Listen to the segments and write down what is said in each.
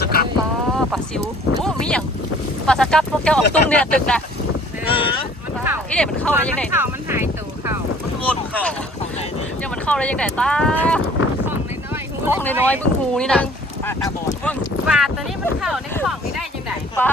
สกัดปลาปลาซิวโอ้มีอย่างปลาสกับพวกเจ้าออกตุ้มเนี่ยตึกนะเออมันเข่าที่ไหนมันเข้าได้ยังไงมันเข่ามันหายตัวเข่ามันวนเข้ายังมันเข้าได้ยังไงตาฟองน้อยๆหูพวกน้อยๆเพิ่งหูนี่นะป้าตาบอดเบิ่งปลาตัวนี้มันเข่าในฟองไม่ได้ยังไงปลา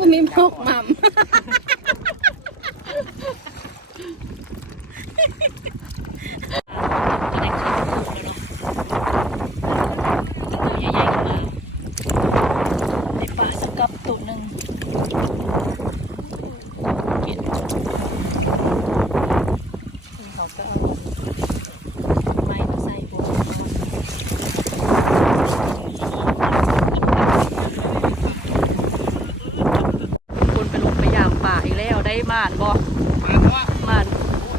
คือบ่มีพกหม่ำ จะได้ขึ้นตัวใหญ่ๆขึ้นมาในปลาสกับตัวหนึ่งเก็บเขาก็เอาไม้มาใส่โบคนไปลงไปย่างป่าอีกแล้วได้ม่านบ่ มาเถอะ ม่าน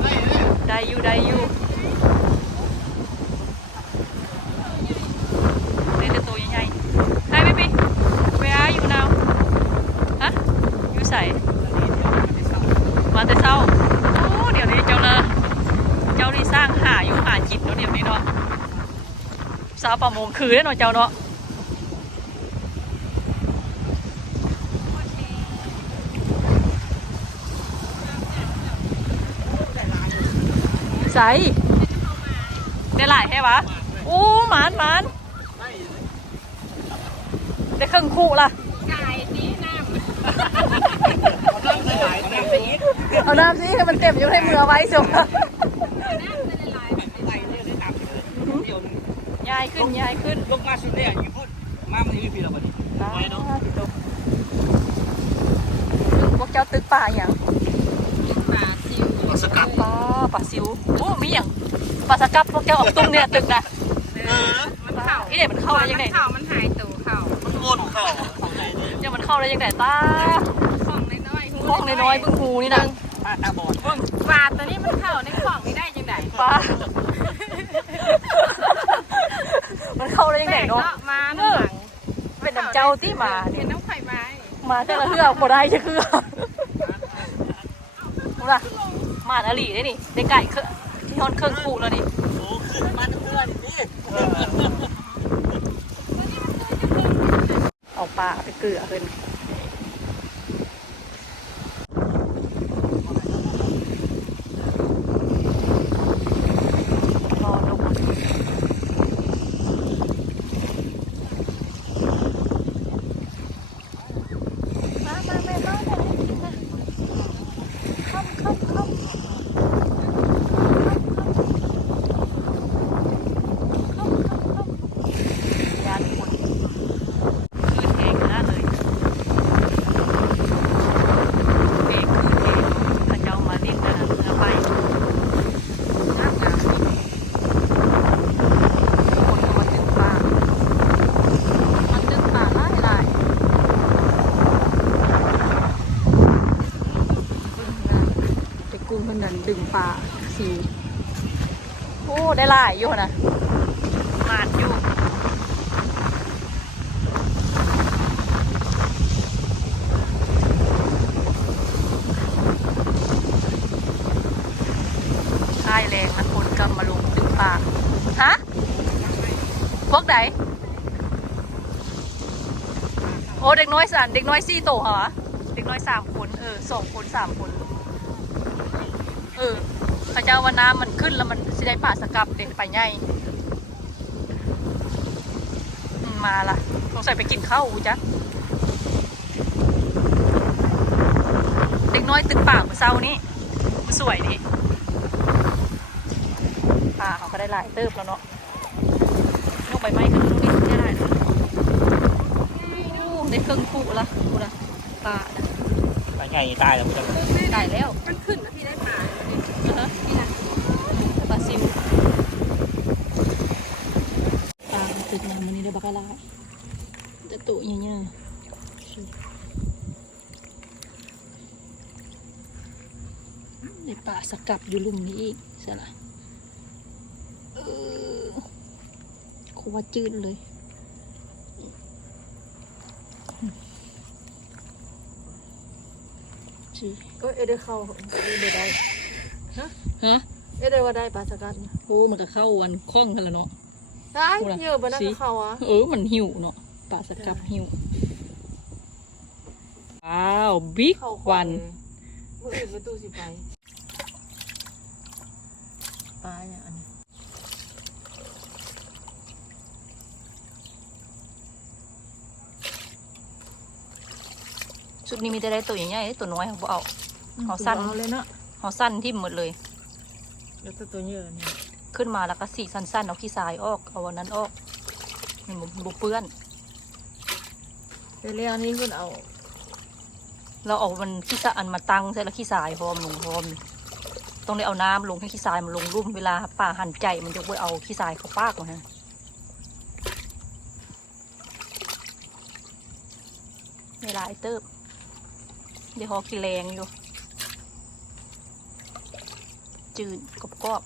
ได้เลย ได้อยู่ได้อยู่ สาวประมงคือได้หน่อยเจ้าเนาะใส่ได้หลายแค่วะโอ้หมานหมานได้ครึ่งคู่ละกายนี้น้เอาน้ำสิให้มันเต็มยกให้มือเอาไว้เสียวำน้ำจะละลาย ไล่เนี่ยได้ตามเลยเดี๋ยว ย้ายขึ้นย้ายขึ้นลงมาสุดเนี่ยอยู่พูดมามันนี่พี่เราบ่ดิไว้เนาะพวกเจ้าตึกป่าอย่างปลาซิวสกัดปลาปลาซิวโอ้มีอย่างปลาสกับพวกเจ้าออกตุ้งเนี่ยตึกนะเออมันเข่าอีเด็มันเข้าได้ยังไงมันเข่ามันหายตัวเข่ามันวนเข้ายังมันเข้าได้ยังไงตาของน้อยๆหูห้องน้อยๆบึ้งหูนี่นะตาตาบอดปลาตัวนี้มันเข่าในของไม่ได้ยังไงปลามันเข้าได้ ยังไงเนาะมาหนึ่งเป็นน้ำเจ้าที่มาเป็นน้ำไข่ไม้มาแต่ละเทือกบ่ได้จะคือรู้ป่ะมาดอลีได้นี่ได้ไก่เครื่องที่ฮอนเครื่องปูแล้วนี่โอ้ขึ้นมาเพื่อนนี่เอาปลาไปเกลือขึ้นรอลงมามาแม่มาแม่กินนะเข้าเข้าเข้ายานคนคืนเองนะเลยเบรกคืนเองพระเจ้ามาดิ้นนะเรือไปน้ำน้ำคนก็มาตึงป่ามันตึงป่าหลายหลายไปกุ้งคนนั้นดึง ปลาสิวโอ้ได้หลายอยู่นะมาดอยู่ใช่แรงมันคนกำมาลงตึงปากฮะพวกไหนโอ้เด็กน้อยสามเด็กน้อยสี่โตเหรอเด็กน้อยสามคนเออสองคนสามคนเออเข้าเจ้าว่าน้ำมันขึ้นแล้วมันสิได้ป่าสกับเด็กไปใหญ่อืมมาละสงสัยไปกินข้าวอูจ๊ะเด็กน้อยตึกปากเมื่อเช้านี้มันสวยดีป่าเขาก็ได้หลายเติบแล้วเนาะนกใบไม้ขึ้นตรงนี้ได้หลายนะอู้ได้เครื่องคู่ละคู่ละป่านะไปไงตายแล้วมึงจะได้แล้วมันขึ้นแล้วพี่ได้ปลา เออนี่นะปลาซิวปลาตึกน้ำมันนี่ได้บักกะลาจะตุเงี้ยๆในป่า สกับอยู่ลุ่มนี้อีกใช่ละเออโคตรจืดเลยจืดก็เอเดเข้าเอเดได้ฮะเอเดว่าได้ปลาสกัดโอ้มันก็เข้าวันคล้องกันแล้วเนาะได้เยอะบนนั้นก็เข้าอะเออมันหิวเนาะปลาสกับหิวว้าว บิ๊กเข้าวันมืออื่นประตูสิไป ปลาเนี่ยอันนี้ชุดนี้มีแต่ได้ตัวใหญ่ๆตัวน้อยเขาบ่เอาเอาสั้นเอาเลยเนาะเขาสั้นที่หมดเลย แล้วตัวตัวเยอะนี่ขึ้นมาแล้วก็สีสั้นๆเอาขี้ทรายออกเอาวันนั้นออกมันบ่บุเปื้อนเดี๋ยวนี้คุณเอา เราเอามันขี้สะอันมาตั้งใส่แล้วขี้ทรายพร้อมลงพร้อม ต้องได้เอาน้ำลงให้ขี้ทรายมันลงรุ่มเวลาป่าหั่นใจมันจะไปเอาขี้ทรายเข้าปากมันฮะเวลาไอเติบเดี๋ยวหอกินแรงอยู่ จืดกรอบ